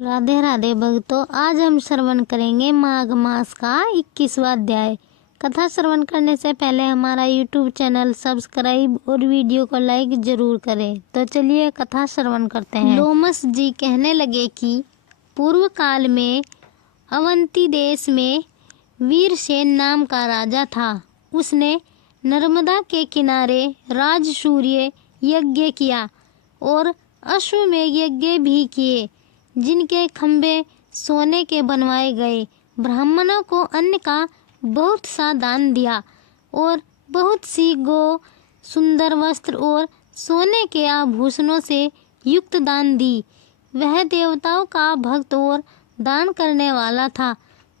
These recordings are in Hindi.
राधे राधे भक्तों, आज हम श्रवण करेंगे माघ मास का 21वां अध्याय। कथा श्रवण करने से पहले हमारा YouTube चैनल सब्सक्राइब और वीडियो को लाइक जरूर करें। तो चलिए कथा श्रवण करते हैं। लोमस जी कहने लगे कि पूर्व काल में अवंती देश में वीरसेन नाम का राजा था। उसने नर्मदा के किनारे राजसूय यज्ञ किया और अश्वमेध यज्ञ भी किए, जिनके खंभे सोने के बनवाए गए। ब्राह्मणों को अन्न का बहुत सा दान दिया और बहुत सी गो, सुंदर वस्त्र और सोने के आभूषणों से युक्त दान दी। वह देवताओं का भक्त और दान करने वाला था।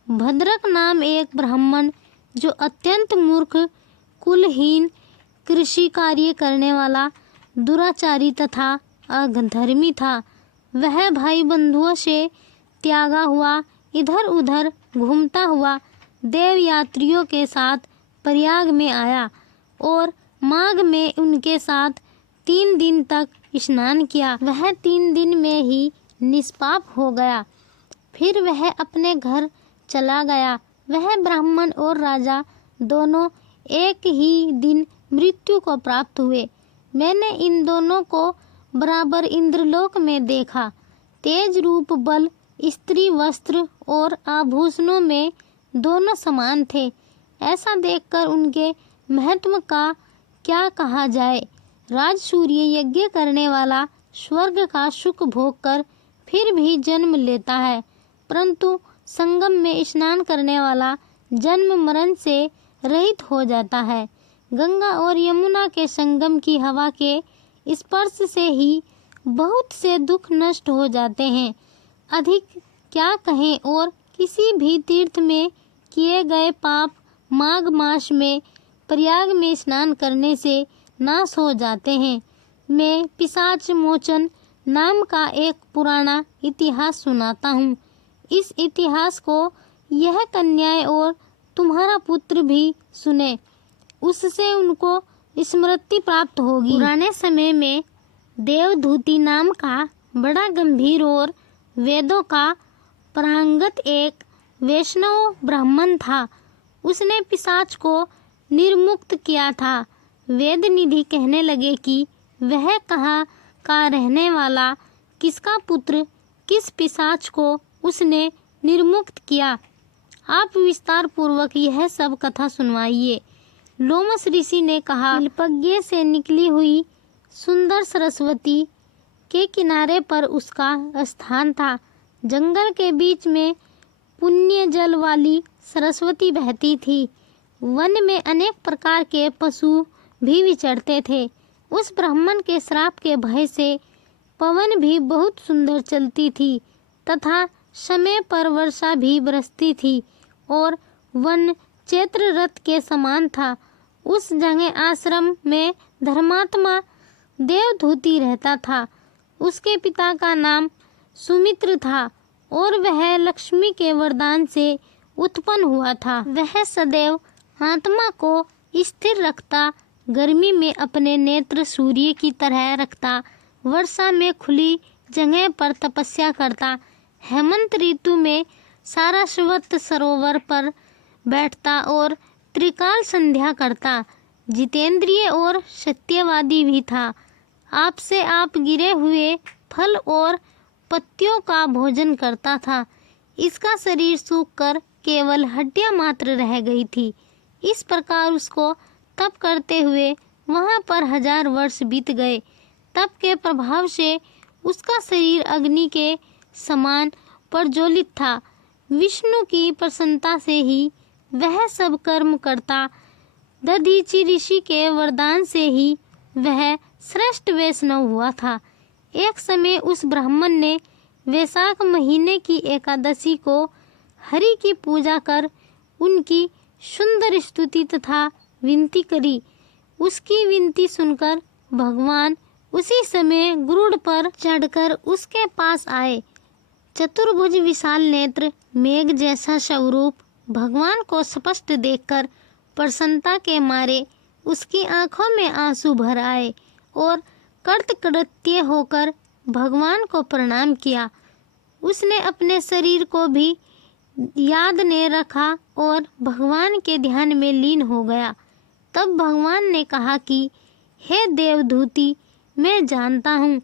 भद्रक नाम एक ब्राह्मण, जो अत्यंत मूर्ख, कुलहीन, कृषि कार्य करने वाला, दुराचारी तथा अधर्मी था। वह भाई बंधुओं से त्यागा हुआ इधर उधर घूमता हुआ देव यात्रियों के साथ प्रयाग में आया और माघ में उनके साथ 3 दिन तक स्नान किया। वह 3 दिन में ही निष्पाप हो गया। फिर वह अपने घर चला गया। वह ब्राह्मण और राजा दोनों एक ही दिन मृत्यु को प्राप्त हुए। मैंने इन दोनों को बराबर इंद्रलोक में देखा। तेज रूप, बल, स्त्री वस्त्र और आभूषणों में दोनों समान थे। ऐसा देखकर उनके महत्व का क्या कहा जाए। राजसूय यज्ञ करने वाला स्वर्ग का सुख भोग कर फिर भी जन्म लेता है, परंतु संगम में स्नान करने वाला जन्म मरण से रहित हो जाता है। गंगा और यमुना के संगम की हवा के स्पर्श से ही बहुत से दुख नष्ट हो जाते हैं। अधिक क्या कहें, और किसी भी तीर्थ में किए गए पाप माघ मास में प्रयाग में स्नान करने से नाश हो जाते हैं। मैं पिशाच मोचन नाम का एक पुराना इतिहास सुनाता हूँ। इस इतिहास को यह कन्याएं और तुम्हारा पुत्र भी सुने, उससे उनको स्मृति प्राप्त होगी। पुराने समय में देवधूति नाम का बड़ा गंभीर और वेदों का पारंगत एक वैष्णव ब्राह्मण था। उसने पिशाच को निर्मुक्त किया था। वेद निधि कहने लगे कि वह कहाँ का रहने वाला, किसका पुत्र, किस पिशाच को उसने निर्मुक्त किया। आप विस्तार पूर्वक यह सब कथा सुनवाइए। लोमस ऋषि ने कहा, शिल्पज्ञ से निकली हुई सुंदर सरस्वती के किनारे पर उसका स्थान था। जंगल के बीच में पुण्य जल वाली सरस्वती बहती थी। वन में अनेक प्रकार के पशु भी विचरते थे। उस ब्राह्मण के श्राप के भय से पवन भी बहुत सुंदर चलती थी तथा समय पर वर्षा भी बरसती थी और वन चैत्र रथ के समान था। उस जगह आश्रम में धर्मात्मा देवधूति रहता था। उसके पिता का नाम सुमित्र था और वह लक्ष्मी के वरदान से उत्पन्न हुआ था। वह सदैव आत्मा को स्थिर रखता, गर्मी में अपने नेत्र सूर्य की तरह रखता, वर्षा में खुली जगह पर तपस्या करता, हेमंत ऋतु में सारस्वत सरोवर पर बैठता और त्रिकाल संध्या करता। जितेंद्रिय और सत्यवादी भी था। आपसे आप गिरे हुए फल और पत्तियों का भोजन करता था। इसका शरीर सूखकर केवल हड्डियां मात्र रह गई थी। इस प्रकार उसको तप करते हुए वहां पर 1000 वर्ष बीत गए। तप के प्रभाव से उसका शरीर अग्नि के समान प्रज्वलित था। विष्णु की प्रसन्नता से ही वह सब कर्म करता। दधीचि ऋषि के वरदान से ही वह श्रेष्ठ वैष्णव हुआ था। एक समय उस ब्राह्मण ने वैशाख महीने की एकादशी को हरि की पूजा कर उनकी सुंदर स्तुति तथा विनती करी। उसकी विनती सुनकर भगवान उसी समय गरुड़ पर चढ़कर उसके पास आए। चतुर्भुज, विशाल नेत्र, मेघ जैसा स्वरूप भगवान को स्पष्ट देखकर प्रसन्नता के मारे उसकी आंखों में आंसू भर आए और कृतकृत्य होकर भगवान को प्रणाम किया। उसने अपने शरीर को भी याद ने रखा और भगवान के ध्यान में लीन हो गया। तब भगवान ने कहा कि हे देवदूती, मैं जानता हूँ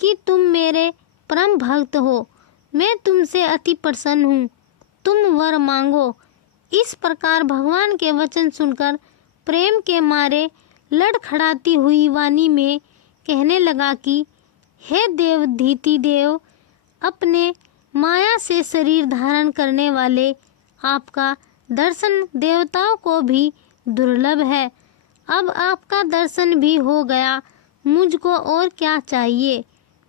कि तुम मेरे परम भक्त हो। मैं तुमसे अति प्रसन्न हूँ। तुम वर मांगो। इस प्रकार भगवान के वचन सुनकर प्रेम के मारे लड़खड़ाती हुई वाणी में कहने लगा कि हे देवधीति देव, अपने माया से शरीर धारण करने वाले आपका दर्शन देवताओं को भी दुर्लभ है। अब आपका दर्शन भी हो गया, मुझको और क्या चाहिए।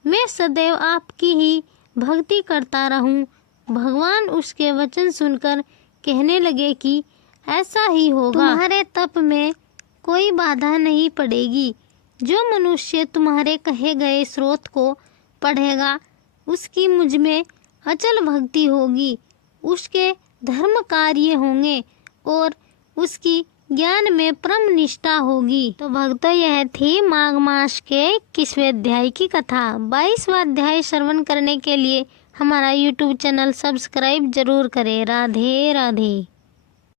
मैं सदैव आपकी ही भक्ति करता रहूं। भगवान उसके वचन सुनकर कहने लगे कि ऐसा ही होगा। तुम्हारे तप में कोई बाधा नहीं पड़ेगी। जो मनुष्य तुम्हारे कहे गए स्रोत को पढ़ेगा, उसकी मुझ में अचल भक्ति होगी, उसके धर्म कार्य होंगे और उसकी ज्ञान में परम निष्ठा होगी। तो भक्तों, यह थी माघ मास के 21वें अध्याय की कथा। 22वां अध्याय श्रवण करने के लिए हमारा YouTube चैनल सब्सक्राइब जरूर करें। राधे राधे।